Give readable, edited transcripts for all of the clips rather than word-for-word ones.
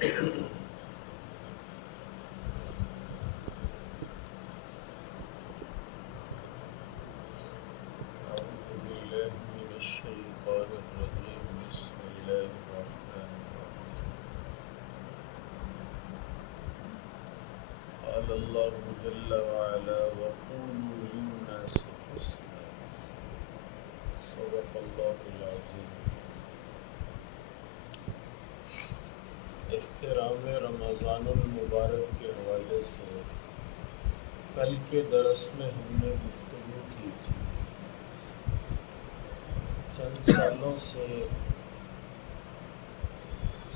أعوذ بالله من الشيطان الرجيم بسم الله الرحمن الرحيم قال الله جل وعلا وقولوا للناس حسنا صدق الله العظيم۔ احترام رمضان المبارک کے حوالے سے کل کے درس میں ہم نے گفتگو کی تھی۔ چند سالوں سے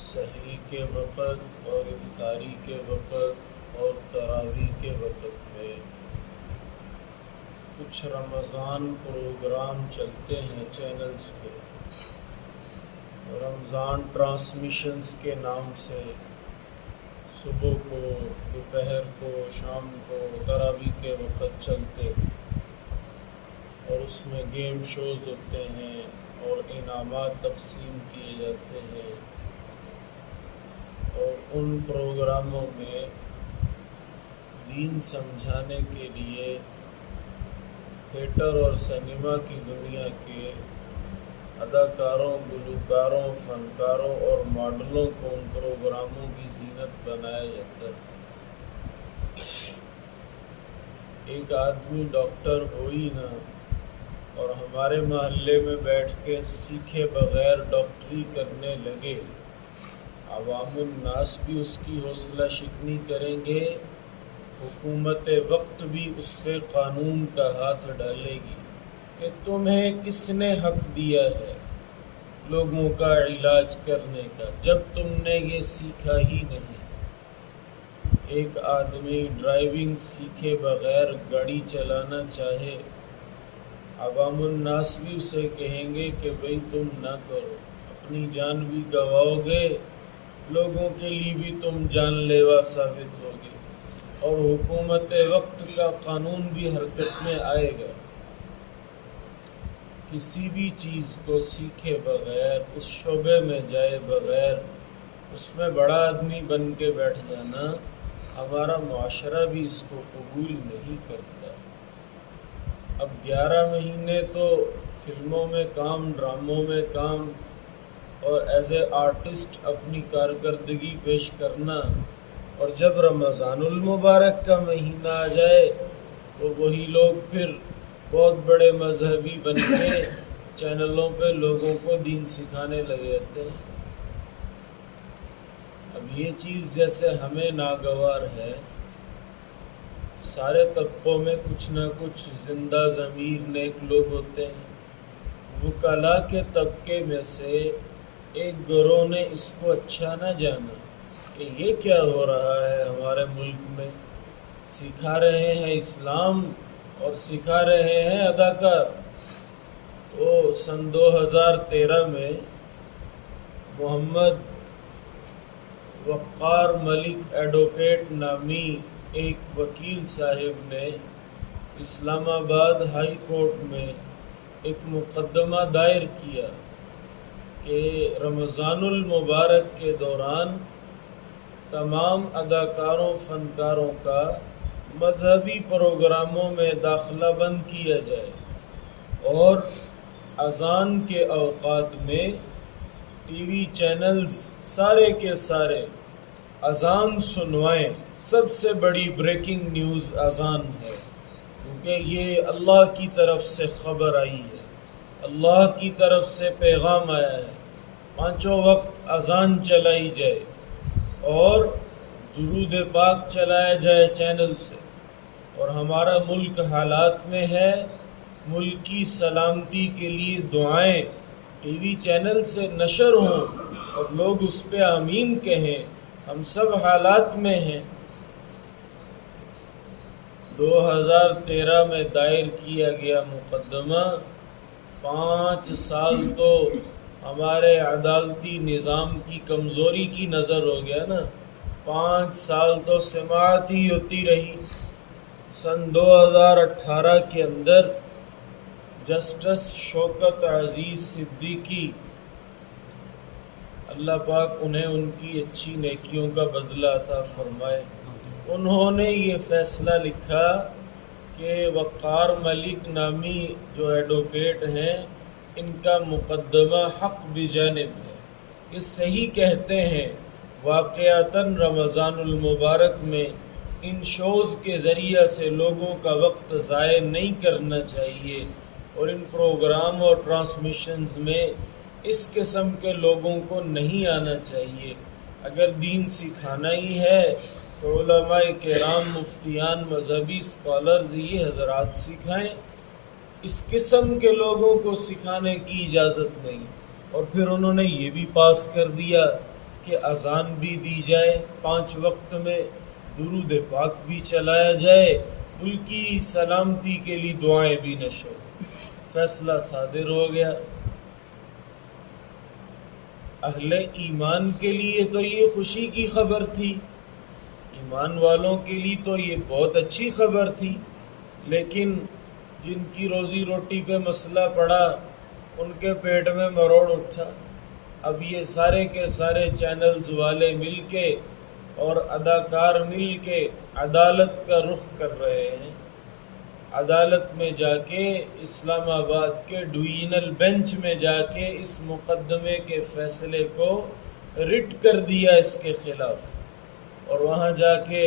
سحری کے وقت اور افطاری کے وقت اور تراویح کے وقت میں کچھ رمضان پروگرام چلتے ہیں چینلز پہ، رمضان ٹرانسمیشنز کے نام سے صبح کو، دوپہر کو، شام کو تراویح کے وقت چلتے ہیں، اور اس میں گیم شوز ہوتے ہیں اور انعامات تقسیم کیے جاتے ہیں، اور ان پروگراموں میں دین سمجھانے کے لیے تھیٹر اور سنیما کی دنیا کے اداکاروں، گلوکاروں، فنکاروں اور ماڈلوں کو ان پروگراموں کی زینت بنایا جاتا ہے۔ ایک آدمی ڈاکٹر ہو ہی نہ اور ہمارے محلے میں بیٹھ کے سیکھے بغیر ڈاکٹری کرنے لگے، عوام الناس بھی اس کی حوصلہ شکنی کریں گے، حکومت وقت بھی اس پہ قانون کا ہاتھ ڈالے گی کہ تمہیں کس نے حق دیا ہے لوگوں کا علاج کرنے کا جب تم نے یہ سیکھا ہی نہیں۔ ایک آدمی ڈرائیونگ سیکھے بغیر گاڑی چلانا چاہے، عوام الناس بھی اسے کہیں گے کہ بھئی تم نہ کرو، اپنی جان بھی گواؤ گے، لوگوں کے لیے بھی تم جان لیوا ثابت ہوگے، اور حکومت وقت کا قانون بھی حرکت میں آئے گا۔ کسی بھی چیز کو سیکھے بغیر، اس شعبے میں جائے بغیر، اس میں بڑا آدمی بن کے بیٹھ جانا، ہمارا معاشرہ بھی اس کو قبول نہیں کرتا۔ اب 11 مہینے تو فلموں میں کام، ڈراموں میں کام اور ایز اے آرٹسٹ اپنی کارکردگی پیش کرنا، اور جب رمضان المبارک کا مہینہ آ جائے تو وہی لوگ پھر بہت بڑے مذہبی بن کے چینلوں پہ لوگوں کو دین سکھانے لگے جاتے ہیں۔ اب یہ چیز جیسے ہمیں ناگوار ہے، سارے طبقوں میں کچھ نہ کچھ زندہ ضمیر نیک لوگ ہوتے ہیں۔ وکلاء کے طبقے میں سے ایک گروہ نے اس کو اچھا نہ جانا کہ یہ کیا ہو رہا ہے ہمارے ملک میں، سکھا رہے ہیں اسلام اور سکھا رہے ہیں اداکار۔ تو سن 2013 میں محمد وقار ملک ایڈوکیٹ نامی ایک وکیل صاحب نے اسلام آباد ہائی کورٹ میں ایک مقدمہ دائر کیا کہ رمضان المبارک کے دوران تمام اداکاروں، فنکاروں کا مذہبی پروگراموں میں داخلہ بند کیا جائے، اور اذان کے اوقات میں ٹی وی چینلز سارے کے سارے اذان سنوائیں۔ سب سے بڑی بریکنگ نیوز اذان ہے، کیونکہ یہ اللہ کی طرف سے خبر آئی ہے، اللہ کی طرف سے پیغام آیا ہے۔ 5 وقت اذان چلائی جائے اور درود پاک چلایا جائے چینل سے، اور ہمارا ملک حالات میں ہے، ملک کی سلامتی کے لیے دعائیں ٹی وی چینل سے نشر ہوں اور لوگ اس پہ آمین کہیں۔ ہم سب حالات میں ہیں۔ 2013 میں دائر کیا گیا مقدمہ، 5 سال تو ہمارے عدالتی نظام کی کمزوری کی نظر ہو گیا نا، 5 سال تو سماعت ہی ہوتی رہی۔ سن 2018 کے اندر جسٹس شوکت عزیز صدیقی اللہ پاک انہیں ان کی اچھی نیکیوں کا بدلہ عطا فرمائے۔ انہوں نے یہ فیصلہ لکھا کہ وقار ملک نامی جو ایڈوکیٹ ہیں ان کا مقدمہ حق بجانب ہے، یہ صحیح کہتے ہیں۔ واقعتاً رمضان المبارک میں ان شوز کے ذریعہ سے لوگوں کا وقت ضائع نہیں کرنا چاہیے، اور ان پروگرام اور ٹرانسمیشنز میں اس قسم کے لوگوں کو نہیں آنا چاہیے۔ اگر دین سکھانا ہی ہے تو علماء کرام، مفتیان، مذہبی اسکالرز یہ حضرات سکھائیں، اس قسم کے لوگوں کو سکھانے کی اجازت نہیں۔ اور پھر انہوں نے یہ بھی پاس کر دیا کہ اذان بھی دی جائے 5 وقت میں، درود پاک بھی چلایا جائے، ملکی سلامتی کے لیے دعائیں بھی نشر۔ فیصلہ صادر ہو گیا۔ اہل ایمان کے لیے تو یہ خوشی کی خبر تھی، ایمان والوں کے لیے تو یہ بہت اچھی خبر تھی، لیکن جن کی روزی روٹی پہ مسئلہ پڑا ان کے پیٹ میں مروڑ اٹھا۔ اب یہ سارے کے سارے چینلز والے مل کے اور اداکار مل کے عدالت کا رخ کر رہے ہیں۔ عدالت میں جا کے، اسلام آباد کے ڈویژنل بینچ میں جا کے اس مقدمے کے فیصلے کو رٹ کر دیا اس کے خلاف، اور وہاں جا کے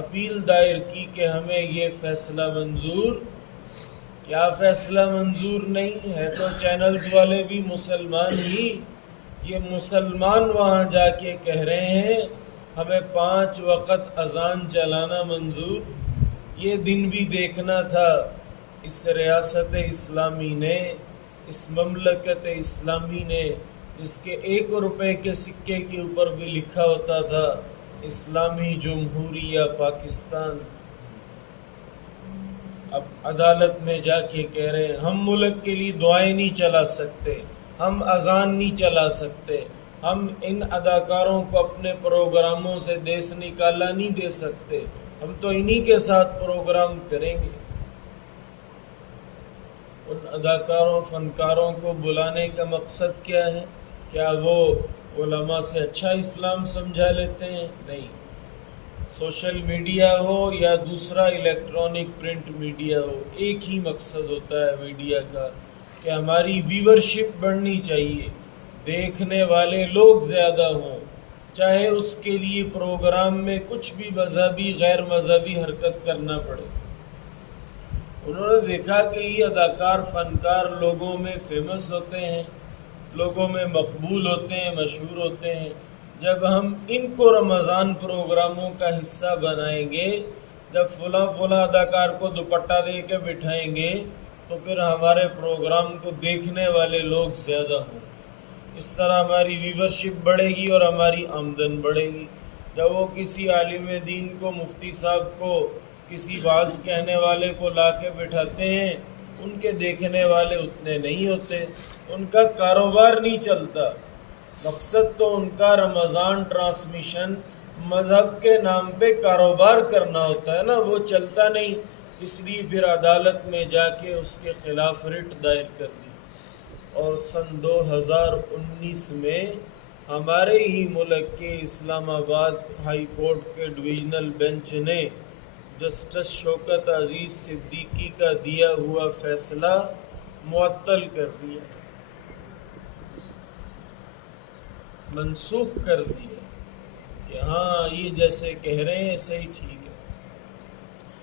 اپیل دائر کی کہ ہمیں یہ فیصلہ منظور، کیا فیصلہ منظور نہیں ہے؟ تو چینلز والے بھی مسلمان ہی، یہ مسلمان وہاں جا کے کہہ رہے ہیں ہمیں 5 وقت اذان چلانا منظور۔ یہ دن بھی دیکھنا تھا اس ریاست اسلامی نے، اس مملکت اسلامی نے، جس کے 1 روپے کے سکے کے اوپر بھی لکھا ہوتا تھا اسلامی جمہوریہ پاکستان۔ اب عدالت میں جا کے کہہ رہے ہیں ہم ملک کے لیے دعائیں نہیں چلا سکتے، ہم اذان نہیں چلا سکتے، ہم ان اداکاروں کو اپنے پروگراموں سے دیس نکالا نہیں دے سکتے، ہم تو انہی کے ساتھ پروگرام کریں گے۔ ان اداکاروں، فنکاروں کو بلانے کا مقصد کیا ہے؟ کیا وہ علماء سے اچھا اسلام سمجھا لیتے ہیں؟ نہیں۔ سوشل میڈیا ہو یا دوسرا الیکٹرانک پرنٹ میڈیا ہو، ایک ہی مقصد ہوتا ہے میڈیا کا کہ ہماری ویورشپ بڑھنی چاہیے، دیکھنے والے لوگ زیادہ ہوں، چاہے اس کے لیے پروگرام میں کچھ بھی مذہبی غیر مذہبی حرکت کرنا پڑے۔ انہوں نے دیکھا کہ یہ اداکار، فنکار لوگوں میں فیمس ہوتے ہیں، لوگوں میں مقبول ہوتے ہیں، مشہور ہوتے ہیں۔ جب ہم ان کو رمضان پروگراموں کا حصہ بنائیں گے، جب فلاں اداکار کو دوپٹہ دے کے بٹھائیں گے تو پھر ہمارے پروگرام کو دیکھنے والے لوگ زیادہ ہوں، اس طرح ہماری ویورشپ بڑھے گی اور ہماری آمدن بڑھے گی۔ جب وہ کسی عالم دین کو، مفتی صاحب کو، کسی باز کہنے والے کو لا کے بٹھاتے ہیں، ان کے دیکھنے والے اتنے نہیں ہوتے، ان کا کاروبار نہیں چلتا۔ مقصد تو ان کا رمضان ٹرانسمیشن مذہب کے نام پہ کاروبار کرنا ہوتا ہے نا، وہ چلتا نہیں، اس لیے پھر عدالت میں جا کے اس کے خلاف رٹ دائر کر دی۔ اور سن 2019 میں ہمارے ہی ملک کے اسلام آباد ہائی کورٹ کے ڈویژنل بینچ نے جسٹس شوکت عزیز صدیقی کا دیا ہوا فیصلہ معطل کر دیا، منسوخ کر دیا کہ ہاں یہ جیسے کہہ رہے ہیں صحیح ٹھیک ہے،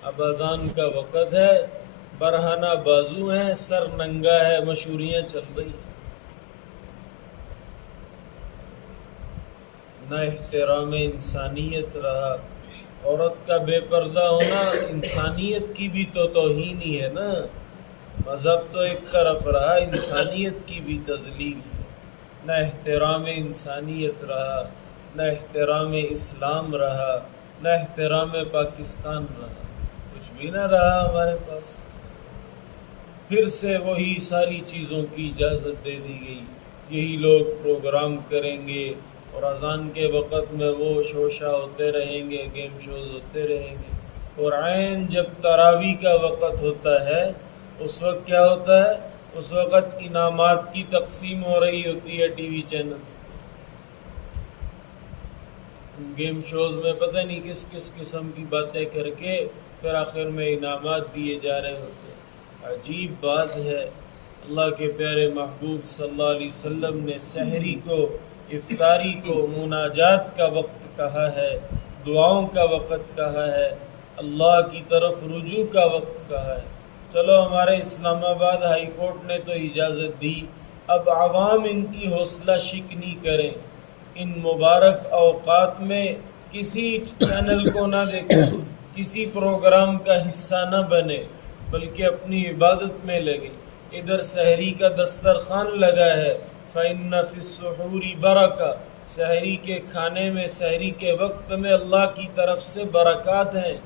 اب اذان کا وقت ہے، برہنہ بازو ہیں، سر ننگا ہے، مشہوریاں چل رہی ہیں۔ نہ احترام انسانیت رہا، عورت کا بے پردہ ہونا انسانیت کی بھی تو توہین ہی ہے نا۔ مذہب تو ایک طرف رہا، انسانیت کی بھی تذلیل ہے۔ نہ احترام انسانیت رہا، نہ احترام اسلام رہا، نہ احترام پاکستان رہا، کچھ بھی نہ رہا ہمارے پاس۔ پھر سے وہی ساری چیزوں کی اجازت دے دی گئی، یہی لوگ پروگرام کریں گے اور اذان کے وقت میں وہ شوشہ ہوتے رہیں گے، گیم شوز ہوتے رہیں گے، اور عین جب تراویح کا وقت ہوتا ہے اس وقت کیا ہوتا ہے؟ اس وقت انعامات کی تقسیم ہو رہی ہوتی ہے ٹی وی چینلز پہ۔ گیم شوز میں پتہ نہیں کس کس قسم کی باتیں کر کے پھر آخر میں انعامات دیے جا رہے ہوتے ہیں۔ عجیب بات ہے، اللہ کے پیارے محبوب صلی اللہ علیہ وسلم نے سحری کو، افطاری کو مناجات کا وقت کہا ہے، دعاؤں کا وقت کہا ہے، اللہ کی طرف رجوع کا وقت کہا ہے۔ چلو ہمارے اسلام آباد ہائی کورٹ نے تو اجازت دی، اب عوام ان کی حوصلہ شکنی کریں، ان مبارک اوقات میں کسی چینل کو نہ دیکھیں، کسی پروگرام کا حصہ نہ بنے، بلکہ اپنی عبادت میں لگے۔ ادھر سحری کا دسترخوان لگا ہے، فَإِنَّ فِي السُّحُورِ بَرَكَةٌ، سحری کے کھانے میں، سحری کے وقت میں اللہ کی طرف سے برکات ہیں۔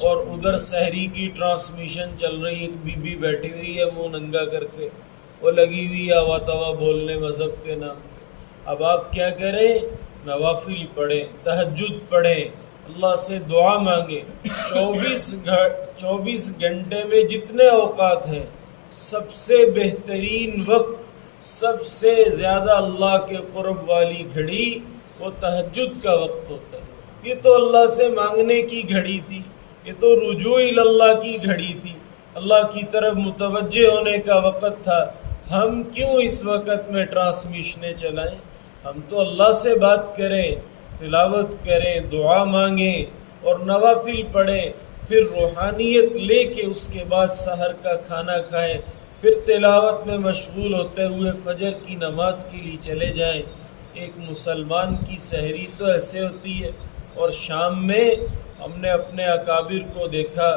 اور ادھر سحری کی ٹرانسمیشن چل رہی ہے، ایک بی بی بیٹھی ہوئی ہے منہ ننگا کر کے، وہ لگی ہوئی ہے ہوا توا بولنے مذہب کے نام پہ۔ اب آپ کیا کریں؟ نوافل پڑھیں، تہجد پڑھیں، اللہ سے دعا مانگیں۔ 24 گھنٹے میں جتنے اوقات ہیں، سب سے بہترین وقت، سب سے زیادہ اللہ کے قرب والی گھڑی وہ تہجد کا وقت ہوتا ہے۔ یہ تو اللہ سے مانگنے کی گھڑی تھی، یہ تو رجوع اللہ کی گھڑی تھی، اللہ کی طرف متوجہ ہونے کا وقت تھا۔ ہم کیوں اس وقت میں ٹرانسمیشنیں چلائیں؟ ہم تو اللہ سے بات کریں، تلاوت کریں، دعا مانگیں اور نوافل پڑھیں، پھر روحانیت لے کے اس کے بعد سحر کا کھانا کھائیں، پھر تلاوت میں مشغول ہوتے ہوئے فجر کی نماز کے لیے چلے جائیں۔ ایک مسلمان کی سحری تو ایسے ہوتی ہے۔ اور شام میں ہم نے اپنے اکابر کو دیکھا،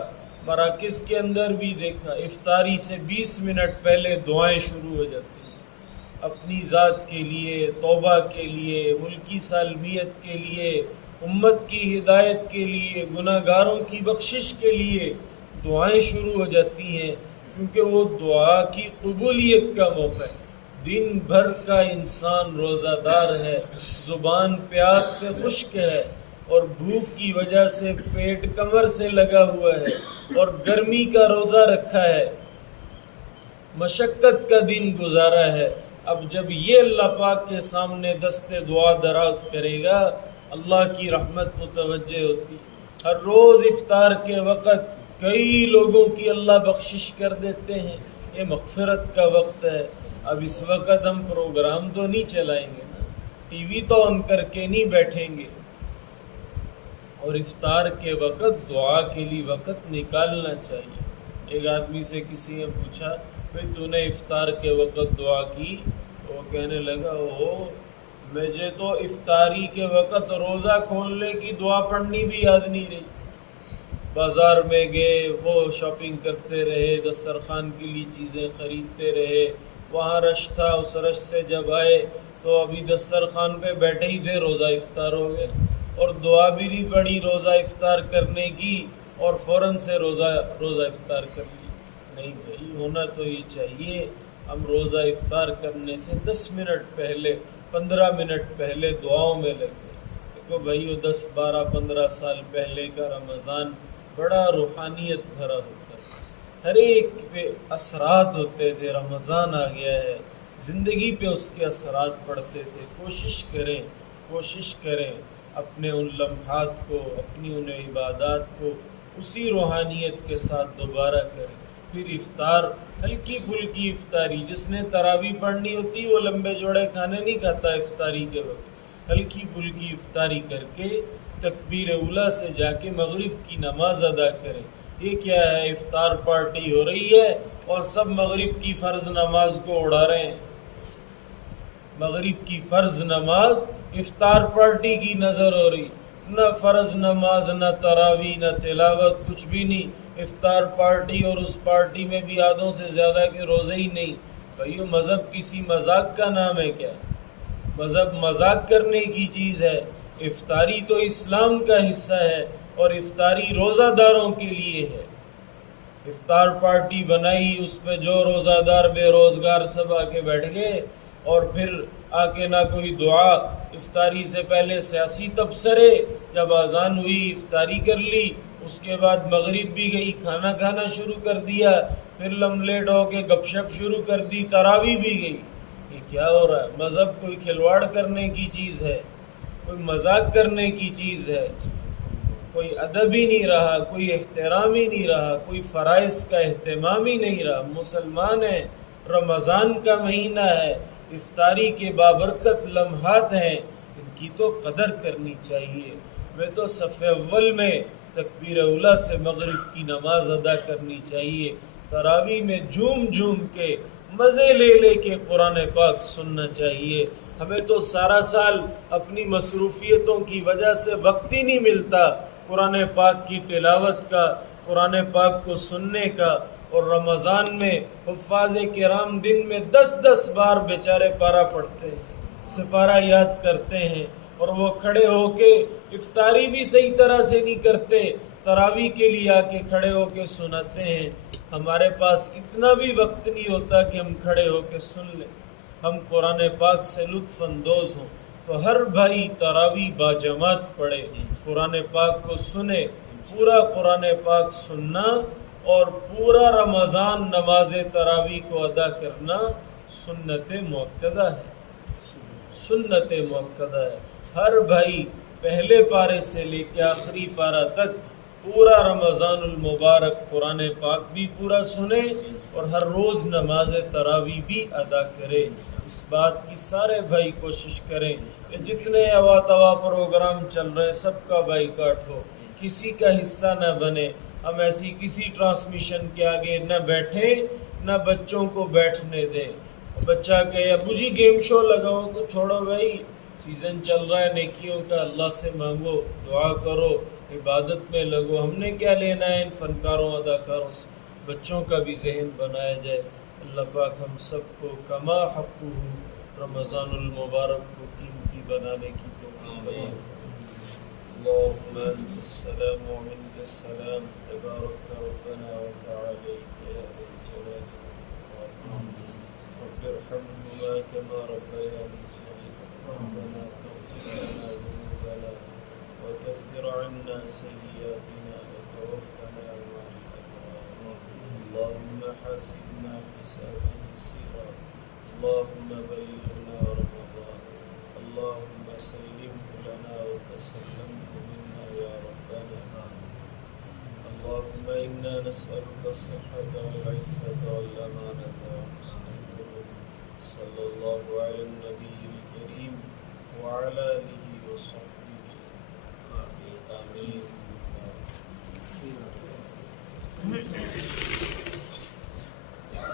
مراکز کے اندر بھی دیکھا، افطاری سے 20 منٹ پہلے دعائیں شروع ہو جاتی ہیں، اپنی ذات کے لیے، توبہ کے لیے، ملکی سالمیت کے لیے، امت کی ہدایت کے لیے، گناہ گاروں کی بخشش کے لیے دعائیں شروع ہو جاتی ہیں، کیونکہ وہ دعا کی قبولیت کا موقع ہے۔ دن بھر کا انسان روزہ دار ہے، زبان پیاس سے خشک ہے، اور بھوک کی وجہ سے پیٹ کمر سے لگا ہوا ہے، اور گرمی کا روزہ رکھا ہے، مشقت کا دن گزارا ہے۔ اب جب یہ اللہ پاک کے سامنے دست دعا دراز کرے گا، اللہ کی رحمت متوجہ ہوتی۔ ہر روز افطار کے وقت کئی لوگوں کی اللہ بخشش کر دیتے ہیں، یہ مغفرت کا وقت ہے۔ اب اس وقت ہم پروگرام تو نہیں چلائیں گے نا، ٹی وی تو آن کر کے نہیں بیٹھیں گے، اور افطار کے وقت دعا کے لیے وقت نکالنا چاہیے۔ ایک آدمی سے کسی نے پوچھا، بھئی تو نے افطار کے وقت دعا کی؟ وہ کہنے لگا، مجھے تو افطاری کے وقت روزہ کھولنے کی دعا پڑھنی بھی یاد نہیں رہی۔ بازار میں گئے، وہ شاپنگ کرتے رہے، دسترخوان کے لیے چیزیں خریدتے رہے، وہاں رش تھا، اس رش سے جب آئے تو ابھی دسترخوان پہ بیٹھے ہی تھے، روزہ افطار ہو گئے، اور دعا بھی نہیں پڑھی روزہ افطار کرنے کی، اور فوراً سے روزہ افطار کر لی۔ نہیں بھائی، ہونا تو یہ چاہیے ہم روزہ افطار کرنے سے 10 منٹ پہلے، 15 منٹ پہلے دعاؤں میں لگے۔ دیکھو بھائی، وہ 10 12 15 سال پہلے کا رمضان بڑا روحانیت بھرا ہوتا ہے، ہر ایک پہ اثرات ہوتے تھے۔ رمضان آ گیا ہے، زندگی پہ اس کے اثرات پڑتے تھے۔ کوشش کریں اپنے ان لمحات کو، اپنی ان عبادات کو اسی روحانیت کے ساتھ دوبارہ کریں۔ پھر افطار ہلکی پھلکی افطاری، جس نے تراویح پڑھنی ہوتی وہ لمبے جوڑے کھانے نہیں کھاتا افطاری کے وقت، ہلکی پھلکی افطاری کر کے تکبیر اولیٰ سے جا کے مغرب کی نماز ادا کریں۔ یہ کیا ہے، افطار پارٹی ہو رہی ہے اور سب مغرب کی فرض نماز کو اڑا رہے ہیں۔ مغرب کی فرض نماز افطار پارٹی کی نظر ہو رہی، نہ فرض نماز، نہ تراویح، نہ تلاوت، کچھ بھی نہیں، افطار پارٹی، اور اس پارٹی میں بھی آدھوں سے زیادہ کے روزے ہی نہیں۔ بھائیو، مذہب کسی مذاق کا نام ہے کیا؟ مذہب مذاق کرنے کی چیز ہے؟ افطاری تو اسلام کا حصہ ہے، اور افطاری روزہ داروں کے لیے ہے۔ افطار پارٹی بنائی، اس پہ جو روزہ دار بے روزگار سب آ کے بیٹھ گئے، اور پھر آ کے نہ کوئی دعا، افطاری سے پہلے سیاسی تبصرے، جب اذان ہوئی افطاری کر لی، اس کے بعد مغرب بھی گئی، کھانا کھانا شروع کر دیا، پھر لیٹ ہو کے گپ شپ شروع کر دی، تراویح بھی گئی۔ یہ کیا ہو رہا ہے؟ مذہب کوئی کھلواڑ کرنے کی چیز ہے؟ کوئی مذاق کرنے کی چیز ہے، کوئی ادب ہی نہیں رہا، کوئی احترام ہی نہیں رہا، کوئی فرائض کا اہتمام ہی نہیں رہا۔ مسلمان ہیں، رمضان کا مہینہ ہے، افطاری کے بابرکت لمحات ہیں، ان کی تو قدر کرنی چاہیے۔ میں تو صف اول میں تکبیر اولیٰ سے مغرب کی نماز ادا کرنی چاہیے، تراویح میں جھوم جھوم کے مزے لے لے کے قرآن پاک سننا چاہیے۔ ہمیں تو سارا سال اپنی مصروفیتوں کی وجہ سے وقت ہی نہیں ملتا قرآن پاک کی تلاوت کا، قرآن پاک کو سننے کا، اور رمضان میں حفاظ کرام دن میں 10 بار بیچارے پارہ پڑھتے ہیں، سپارہ یاد کرتے ہیں، اور وہ کھڑے ہو کے افطاری بھی صحیح طرح سے نہیں کرتے، تراویح کے لیے آ کے کھڑے ہو کے سناتے ہیں۔ ہمارے پاس اتنا بھی وقت نہیں ہوتا کہ ہم کھڑے ہو کے سن لیں، ہم قرآن پاک سے لطف اندوز ہوں۔ تو ہر بھائی تراویح باجماعت پڑھے، قرآن پاک کو سنے۔ پورا قرآن پاک سننا اور پورا رمضان نماز تراویح کو ادا کرنا سنت مؤکدہ ہے، سنت مؤکدہ ہے۔ ہر بھائی پہلے پارے سے لے کے آخری پارہ تک پورا رمضان المبارک قرآن پاک بھی پورا سنے اور ہر روز نماز تراویح بھی ادا کرے۔ اس بات کی سارے بھائی کوشش کریں کہ جتنے اوا توا پروگرام چل رہے ہیں سب کا بائیکاٹ ہو، کسی کا حصہ نہ بنے۔ ہم ایسی کسی ٹرانسمیشن کے آگے نہ بیٹھیں، نہ بچوں کو بیٹھنے دیں۔ بچہ کہے ابو جی گیم شو لگاؤ، تو چھوڑو بھائی، سیزن چل رہا ہے نیکیوں کا، اللہ سے مانگو، دعا کرو، عبادت میں لگو۔ ہم نے کیا لینا ہے ان فنکاروں اداکاروں سے؟ بچوں کا بھی ذہن بنایا جائے۔ اللہ پاک ہم سب کو کما حقہ رمضان المبارک کو قیمتی بنانے کی توفیق عطا فرمائے۔ اللہم انت السلام ومنک السلام، تبارک ربنا وتعالیت یا ذا الجلال والإکرام۔ رب ارحمهما كما ربياني صغيرا، ربنا فاغفر لنا ذنوبنا وكفر عنا سيئاتنا وتوفنا مع الأبرار۔ اللهم حاسبنا حسابا يسيرا، اللهم بلغنا رمضان، اللهم سلمه لنا وتسلمه منا يا ربنا، اللهم إنا نسألك الصحة والعفة والأمانة وحسن الخلق۔ صلى الله على النبي الكريم وعلى آله وصحبه